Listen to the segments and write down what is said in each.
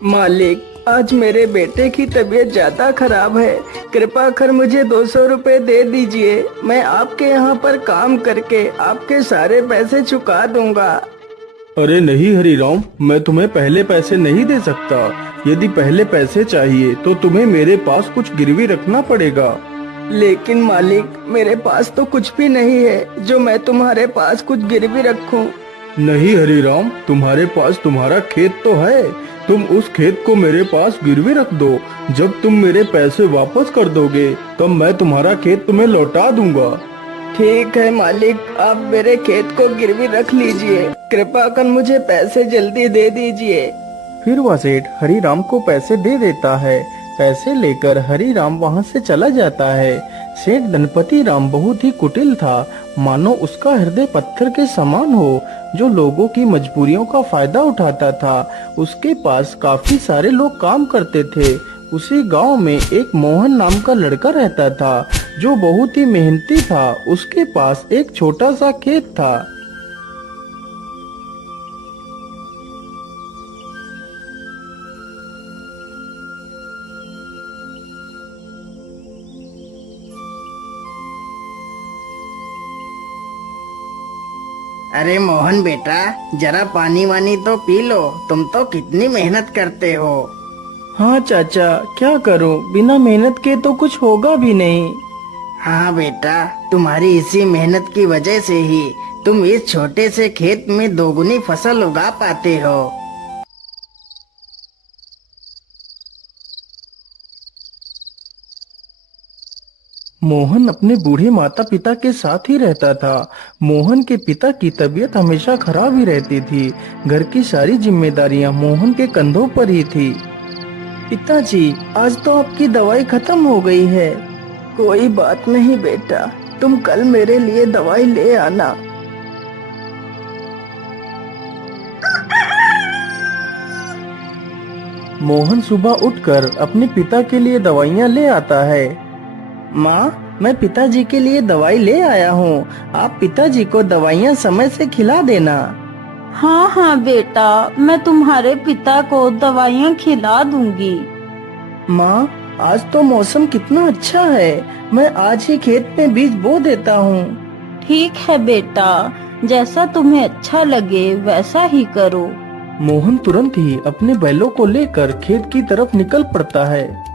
मालिक, आज मेरे बेटे की तबीयत ज्यादा खराब है। कृपा कर मुझे 200 रुपए दे दीजिए। मैं आपके यहाँ पर काम करके आपके सारे पैसे चुका दूंगा। अरे नहीं हरीराम, मैं तुम्हें पहले पैसे नहीं दे सकता। यदि पहले पैसे चाहिए तो तुम्हें मेरे पास कुछ गिरवी रखना पड़ेगा। लेकिन मालिक, मेरे पास तो कुछ भी नहीं है जो मैं तुम्हारे पास कुछ गिरवी रखूं। नहीं हरीराम, तुम्हारे पास तुम्हारा खेत तो है। तुम उस खेत को मेरे पास गिरवी रख दो। जब तुम मेरे पैसे वापस कर दोगे तब मैं तुम्हारा खेत तुम्हें लौटा दूंगा। ठीक है मालिक, आप मेरे खेत को गिरवी रख लीजिए। कृपा कर मुझे पैसे जल्दी दे दीजिए। फिर वह सेठ हरीराम को पैसे दे देता है। पैसे लेकर हरीराम वहाँ से चला जाता है। सेठ धनपति राम बहुत ही कुटिल था, मानो उसका हृदय पत्थर के समान हो, जो लोगों की मजबूरियों का फायदा उठाता था। उसके पास काफी सारे लोग काम करते थे। उसी गांव में एक मोहन नाम का लड़का रहता था, जो बहुत ही मेहनती था। उसके पास एक छोटा सा खेत था। अरे मोहन बेटा, जरा पानी वानी तो पी लो। तुम तो कितनी मेहनत करते हो। हाँ चाचा, क्या करूं, बिना मेहनत के तो कुछ होगा भी नहीं। हाँ बेटा, तुम्हारी इसी मेहनत की वजह से ही तुम इस छोटे से खेत में दोगुनी फसल उगा पाते हो। मोहन अपने बूढ़े माता पिता के साथ ही रहता था। मोहन के पिता की तबीयत हमेशा खराब ही रहती थी। घर की सारी जिम्मेदारियां मोहन के कंधों पर ही थी। पिताजी, आज तो आपकी दवाई खत्म हो गई है। कोई बात नहीं बेटा, तुम कल मेरे लिए दवाई ले आना। मोहन सुबह उठकर अपने पिता के लिए दवाइयाँ ले आता है। माँ, मैं पिताजी के लिए दवाई ले आया हूँ। आप पिताजी को दवाइयाँ समय से खिला देना। हाँ हाँ बेटा, मैं तुम्हारे पिता को दवाइयाँ खिला दूंगी। माँ, आज तो मौसम कितना अच्छा है। मैं आज ही खेत में बीज बो देता हूँ। ठीक है बेटा, जैसा तुम्हें अच्छा लगे वैसा ही करो। मोहन तुरंत ही अपने बैलों को लेकर खेत की तरफ निकल पड़ता है।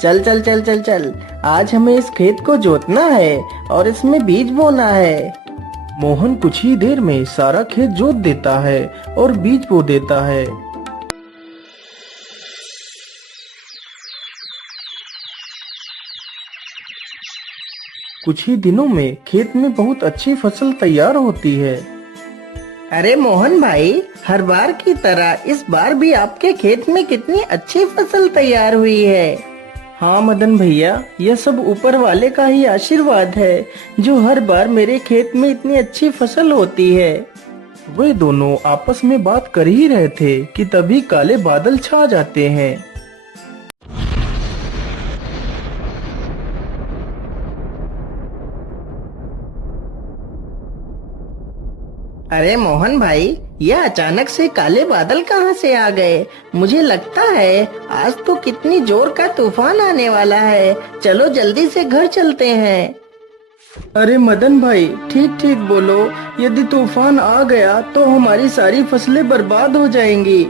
चल चल चल चल चल, आज हमें इस खेत को जोतना है और इसमें बीज बोना है। मोहन कुछ ही देर में सारा खेत जोत देता है और बीज बो देता है। कुछ ही दिनों में खेत में बहुत अच्छी फसल तैयार होती है। अरे मोहन भाई, हर बार की तरह इस बार भी आपके खेत में कितनी अच्छी फसल तैयार हुई है। हाँ मदन भैया, यह सब ऊपर वाले का ही आशीर्वाद है, जो हर बार मेरे खेत में इतनी अच्छी फसल होती है। वे दोनों आपस में बात कर ही रहे थे कि तभी काले बादल छा जाते हैं। अरे मोहन भाई, यह अचानक से काले बादल कहाँ से आ गए। मुझे लगता है आज तो कितनी जोर का तूफान आने वाला है। चलो जल्दी से घर चलते हैं। अरे मदन भाई, ठीक ठीक बोलो। यदि तूफान आ गया तो हमारी सारी फसलें बर्बाद हो जाएंगी।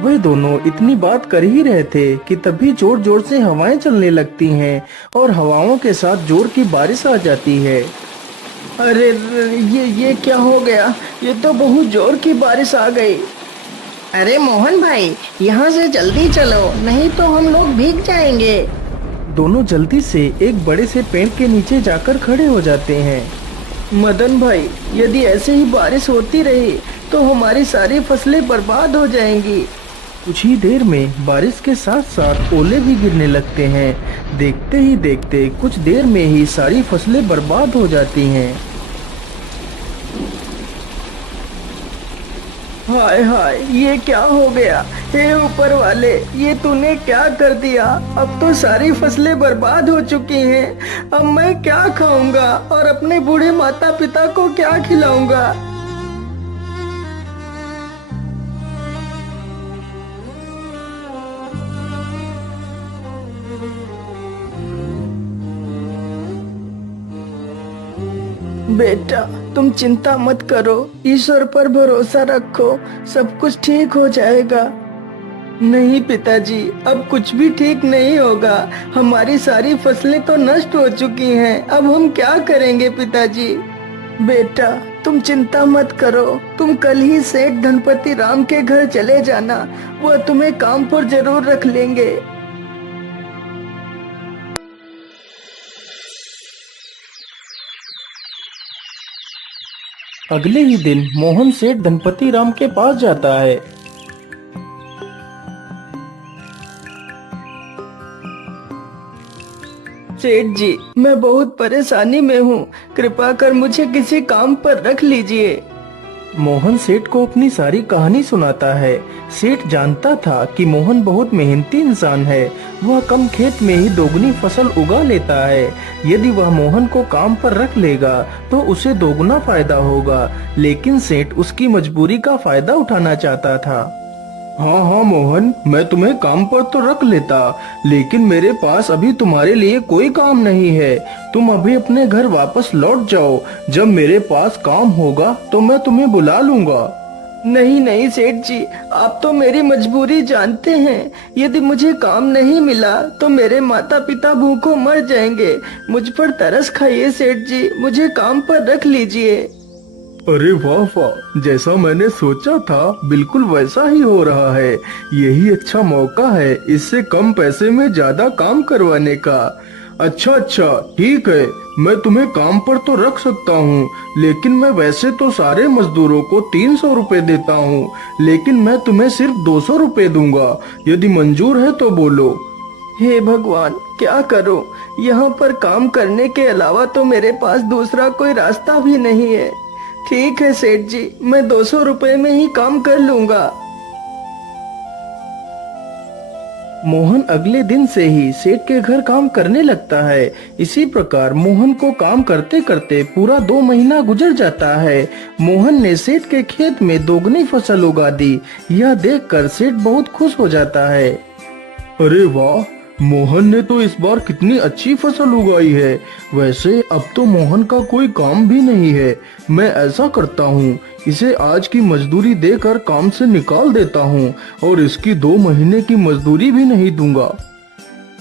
वे दोनों इतनी बात कर ही रहे थे कि तभी जोर जोर से हवाएं चलने लगती हैं और हवाओं के साथ जोर की बारिश आ जाती है। अरे ये क्या हो गया। ये तो बहुत जोर की बारिश आ गई। अरे मोहन भाई, यहाँ से जल्दी चलो, नहीं तो हम लोग भीग जाएंगे। दोनों जल्दी से एक बड़े से पेड़ के नीचे जाकर खड़े हो जाते हैं। मदन भाई, यदि ऐसे ही बारिश होती रही तो हमारी सारी फसलें बर्बाद हो जाएंगी। कुछ ही देर में बारिश के साथ साथ ओले भी गिरने लगते हैं। देखते ही देखते कुछ देर में ही सारी फसलें बर्बाद हो जाती हैं। हाय हाय, ये क्या हो गया? हे ऊपर वाले, ये तूने क्या कर दिया? अब तो सारी फसलें बर्बाद हो चुकी हैं। अब मैं क्या खाऊंगा और अपने बूढ़े माता पिता को क्या खिलाऊंगा? बेटा, तुम चिंता मत करो, ईश्वर पर भरोसा रखो, सब कुछ ठीक हो जाएगा। नहीं पिताजी, अब कुछ भी ठीक नहीं होगा। हमारी सारी फसलें तो नष्ट हो चुकी हैं। अब हम क्या करेंगे पिताजी? बेटा, तुम चिंता मत करो। तुम कल ही सेठ धनपति राम के घर चले जाना। वह तुम्हें काम पर जरूर रख लेंगे। अगले ही दिन मोहन सेठ धनपति राम के पास जाता है। सेठ जी, मैं बहुत परेशानी में हूँ। कृपा कर मुझे किसी काम पर रख लीजिए। मोहन सेठ को अपनी सारी कहानी सुनाता है। सेठ जानता था कि मोहन बहुत मेहनती इंसान है। वह कम खेत में ही दोगुनी फसल उगा लेता है। यदि वह मोहन को काम पर रख लेगा तो उसे दोगुना फायदा होगा। लेकिन सेठ उसकी मजबूरी का फायदा उठाना चाहता था। हाँ हाँ मोहन, मैं तुम्हें काम पर तो रख लेता, लेकिन मेरे पास अभी तुम्हारे लिए कोई काम नहीं है। तुम अभी अपने घर वापस लौट जाओ। जब मेरे पास काम होगा तो मैं तुम्हें बुला लूंगा। नहीं नहीं सेठ जी, आप तो मेरी मजबूरी जानते हैं। यदि मुझे काम नहीं मिला तो मेरे माता पिता भूखों मर जाएंगे। मुझ पर तरस खाइए सेठ जी, मुझे काम पर रख लीजिए। अरे वाह वाह, जैसा मैंने सोचा था बिल्कुल वैसा ही हो रहा है। यही अच्छा मौका है इससे कम पैसे में ज्यादा काम करवाने का। अच्छा अच्छा, ठीक है, मैं तुम्हें काम पर तो रख सकता हूँ, लेकिन मैं वैसे तो सारे मजदूरों को 300 रुपए देता हूँ, लेकिन मैं तुम्हें सिर्फ 200 रुपए दूंगा। यदि मंजूर है तो बोलो। हे भगवान, क्या करूं? यहाँ पर काम करने के अलावा तो मेरे पास दूसरा कोई रास्ता भी नहीं है। ठीक है सेठ जी, मैं 200 रुपए में ही काम कर लूंगा। मोहन अगले दिन से ही सेठ के घर काम करने लगता है। इसी प्रकार मोहन को काम करते करते पूरा 2 महीना गुजर जाता है। मोहन ने सेठ के खेत में दोगुनी फसल उगा दी। यह देखकर सेठ बहुत खुश हो जाता है। अरे वाह, मोहन ने तो इस बार कितनी अच्छी फसल उगाई है। वैसे अब तो मोहन का कोई काम भी नहीं है। मैं ऐसा करता हूँ, इसे आज की मजदूरी देकर काम से निकाल देता हूँ और इसकी 2 महीने की मजदूरी भी नहीं दूंगा।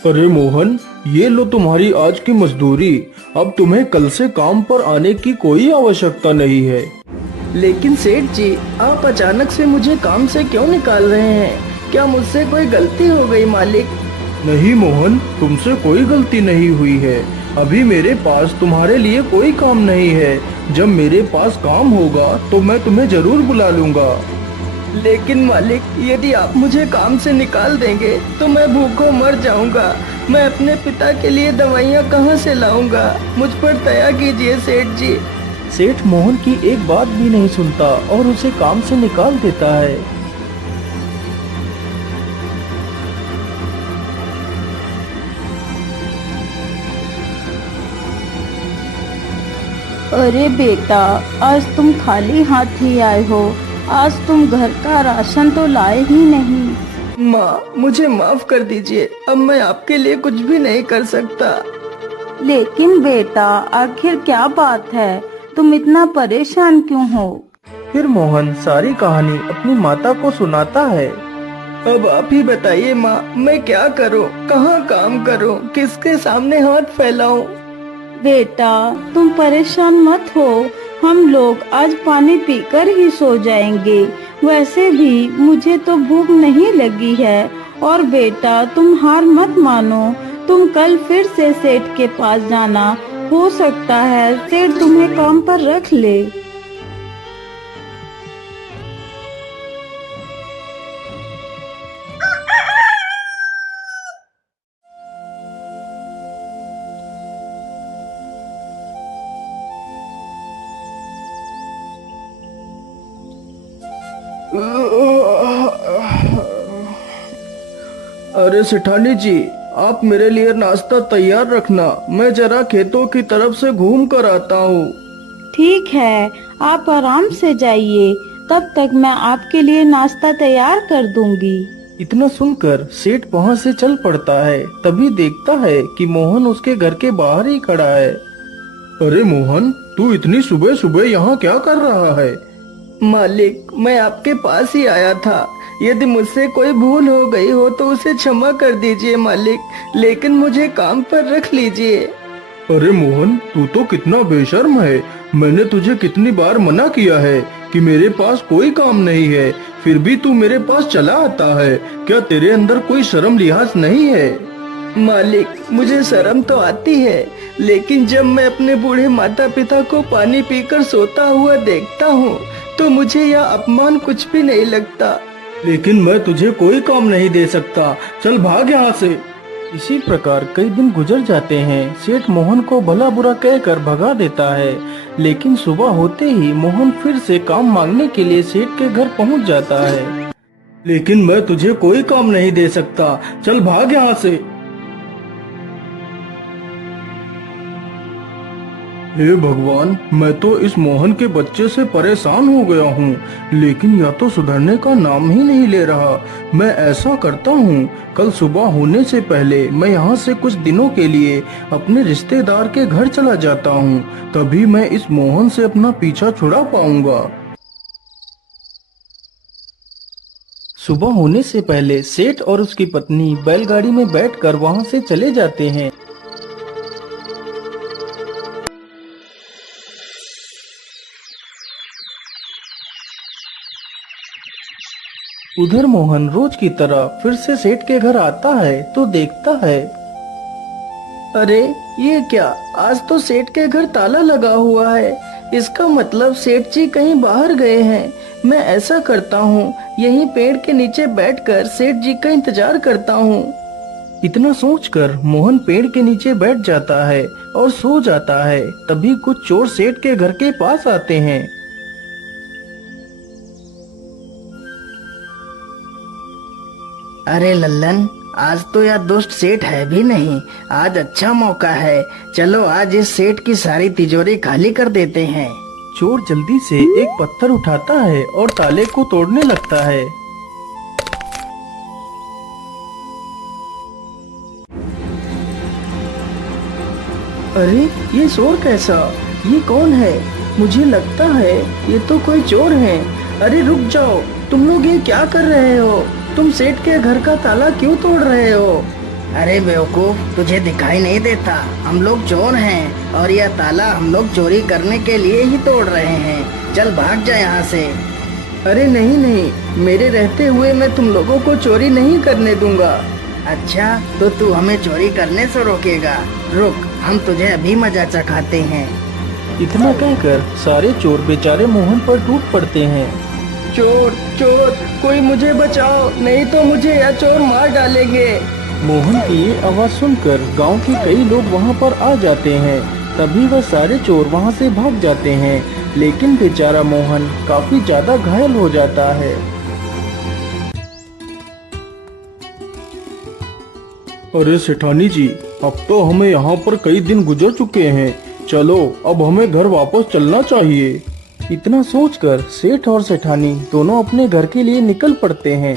अरे मोहन, ये लो तुम्हारी आज की मजदूरी। अब तुम्हें कल से काम पर आने की कोई आवश्यकता नहीं है। लेकिन सेठ जी, आप अचानक से मुझे काम से क्यों निकाल रहे हैं? क्या मुझसे कोई गलती हो गई मालिक? नहीं मोहन, तुमसे कोई गलती नहीं हुई है। अभी मेरे पास तुम्हारे लिए कोई काम नहीं है। जब मेरे पास काम होगा तो मैं तुम्हें जरूर बुला लूंगा। लेकिन मालिक, यदि आप मुझे काम से निकाल देंगे तो मैं भूखों मर जाऊंगा। मैं अपने पिता के लिए दवाइयाँ कहाँ से लाऊंगा? मुझ पर दया कीजिए सेठ जी। सेठ मोहन की एक बात भी नहीं सुनता और उसे काम से निकाल देता है। अरे बेटा, आज तुम खाली हाथ ही आए हो। आज तुम घर का राशन तो लाए ही नहीं। माँ, मुझे माफ कर दीजिए। अब मैं आपके लिए कुछ भी नहीं कर सकता। लेकिन बेटा, आखिर क्या बात है? तुम इतना परेशान क्यों हो? फिर मोहन सारी कहानी अपनी माता को सुनाता है। अब आप ही बताइए माँ, मैं क्या करूँ? कहाँ काम करूँ? किसके सामने हाथ फैलाऊं? बेटा, तुम परेशान मत हो। हम लोग आज पानी पीकर ही सो जाएंगे। वैसे भी मुझे तो भूख नहीं लगी है। और बेटा, तुम हार मत मानो। तुम कल फिर से सेठ के पास जाना। हो सकता है सेठ तुम्हें काम पर रख ले। अरे सेठानी जी, आप मेरे लिए नाश्ता तैयार रखना, मैं जरा खेतों की तरफ से घूम कर आता हूँ। ठीक है, आप आराम से जाइए, तब तक मैं आपके लिए नाश्ता तैयार कर दूंगी। इतना सुनकर सेठ वहाँ से चल पड़ता है। तभी देखता है कि मोहन उसके घर के बाहर ही खड़ा है। अरे मोहन, तू इतनी सुबह सुबह यहाँ क्या कर रहा है? मालिक, मैं आपके पास ही आया था। यदि मुझसे कोई भूल हो गई हो तो उसे क्षमा कर दीजिए मालिक, लेकिन मुझे काम पर रख लीजिए। अरे मोहन, तू तो कितना बेशर्म है। मैंने तुझे कितनी बार मना किया है कि मेरे पास कोई काम नहीं है, फिर भी तू मेरे पास चला आता है। क्या तेरे अंदर कोई शर्म लिहाज नहीं है? मालिक, मुझे शर्म तो आती है, लेकिन जब मैं अपने बूढ़े माता पिता को पानी पीकर सोता हुआ देखता हूँ तो मुझे यह अपमान कुछ भी नहीं लगता। लेकिन मैं तुझे कोई काम नहीं दे सकता, चल भाग यहाँ से। इसी प्रकार कई दिन गुजर जाते हैं। सेठ मोहन को भला बुरा कहकर भगा देता है, लेकिन सुबह होते ही मोहन फिर से काम मांगने के लिए सेठ के घर पहुँच जाता है। लेकिन मैं तुझे कोई काम नहीं दे सकता, चल भाग यहाँ से। हे भगवान, मैं तो इस मोहन के बच्चे से परेशान हो गया हूँ, लेकिन यह तो सुधरने का नाम ही नहीं ले रहा। मैं ऐसा करता हूँ, कल सुबह होने से पहले मैं यहाँ से कुछ दिनों के लिए अपने रिश्तेदार के घर चला जाता हूँ, तभी मैं इस मोहन से अपना पीछा छुड़ा पाऊंगा। सुबह होने से पहले सेठ और उसकी पत्नी बैलगाड़ी में बैठकर वहाँ से चले जाते हैं। उधर मोहन रोज की तरह फिर से सेठ के घर आता है तो देखता है, अरे ये क्या, आज तो सेठ के घर ताला लगा हुआ है। इसका मतलब सेठ जी कहीं बाहर गए हैं। मैं ऐसा करता हूँ, यहीं पेड़ के नीचे बैठकर सेठ जी का इंतजार करता हूँ। इतना सोचकर मोहन पेड़ के नीचे बैठ जाता है और सो जाता है। तभी कुछ चोर सेठ के घर के पास आते हैं। अरे लल्लन, आज तो यह दुष्ट सेठ है भी नहीं। आज अच्छा मौका है, चलो आज इस सेठ की सारी तिजोरी खाली कर देते हैं। चोर जल्दी से एक पत्थर उठाता है और ताले को तोड़ने लगता है। अरे ये शोर कैसा? ये कौन है? मुझे लगता है ये तो कोई चोर है। अरे रुक जाओ, तुम लोग ये क्या कर रहे हो? तुम सेठ के घर का ताला क्यों तोड़ रहे हो? अरे बेवकूफ, तुझे दिखाई नहीं देता? हम लोग चोर हैं और यह ताला हम लोग चोरी करने के लिए ही तोड़ रहे हैं। चल भाग जा यहाँ से। अरे नहीं नहीं, मेरे रहते हुए मैं तुम लोगों को चोरी नहीं करने दूंगा। अच्छा, तो तू हमें चोरी करने से रोकेगा? रुक, हम तुझे अभी मजा चखाते हैं। इतना कहकर सारे चोर बेचारे मोहन पर टूट पड़ते हैं। चोर चोर, कोई मुझे बचाओ, नहीं तो मुझे यह चोर मार डालेंगे। मोहन की ये आवाज सुनकर गांव के कई लोग वहां पर आ जाते हैं। तभी वह सारे चोर वहां से भाग जाते हैं, लेकिन बेचारा मोहन काफी ज्यादा घायल हो जाता है। अरे सेठानी जी, अब तो हमें यहाँ पर कई दिन गुजर चुके हैं, चलो अब हमें घर वापस चलना चाहिए। इतना सोचकर सेठ और सेठानी दोनों अपने घर के लिए निकल पड़ते हैं।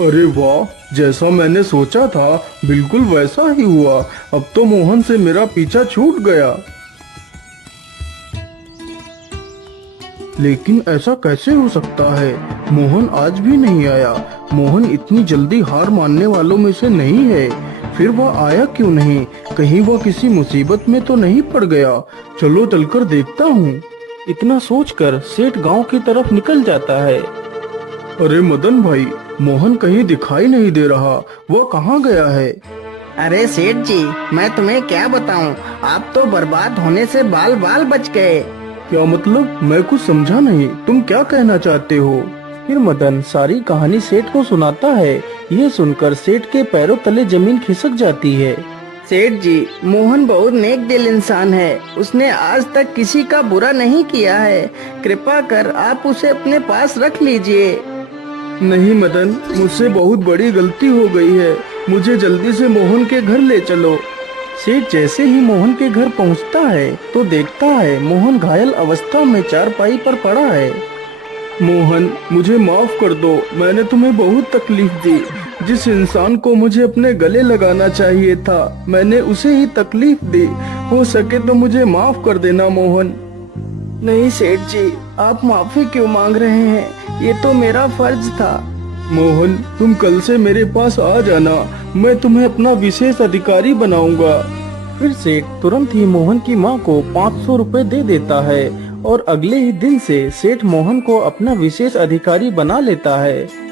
अरे वाह, जैसा मैंने सोचा था बिल्कुल वैसा ही हुआ। अब तो मोहन से मेरा पीछा छूट गया। लेकिन ऐसा कैसे हो सकता है? मोहन आज भी नहीं आया। मोहन इतनी जल्दी हार मानने वालों में से नहीं है। फिर वह आया क्यों नहीं? कहीं वह किसी मुसीबत में तो नहीं पड़ गया? चलो चलकर देखता हूँ। इतना सोचकर सेठ गांव की तरफ निकल जाता है। अरे मदन भाई, मोहन कहीं दिखाई नहीं दे रहा, वह कहाँ गया है? अरे सेठ जी, मैं तुम्हें क्या बताऊं, आप तो बर्बाद होने से बाल बाल बच गए। क्या मतलब? मैं कुछ समझा नहीं, तुम क्या कहना चाहते हो? फिर मदन सारी कहानी सेठ को सुनाता है। ये सुनकर सेठ के पैरों तले जमीन खिसक जाती है। सेठ जी, मोहन बहुत नेक दिल इंसान है। उसने आज तक किसी का बुरा नहीं किया है। कृपा कर आप उसे अपने पास रख लीजिए। नहीं मदन, मुझसे बहुत बड़ी गलती हो गई है। मुझे जल्दी से मोहन के घर ले चलो। सेठ जैसे ही मोहन के घर पहुंचता है तो देखता है मोहन घायल अवस्था में चारपाई पर पड़ा है। मोहन, मुझे माफ कर दो, मैंने तुम्हें बहुत तकलीफ दी। जिस इंसान को मुझे अपने गले लगाना चाहिए था, मैंने उसे ही तकलीफ दी। हो सके तो मुझे माफ कर देना मोहन। नहीं सेठ जी, आप माफी क्यों मांग रहे हैं? ये तो मेरा फर्ज था। मोहन, तुम कल से मेरे पास आ जाना, मैं तुम्हें अपना विशेष अधिकारी बनाऊंगा। फिर सेठ तुरंत ही मोहन की माँ को 500 रुपए दे देता है और अगले ही दिन से सेठ मोहन को अपना विशेष अधिकारी बना लेता है।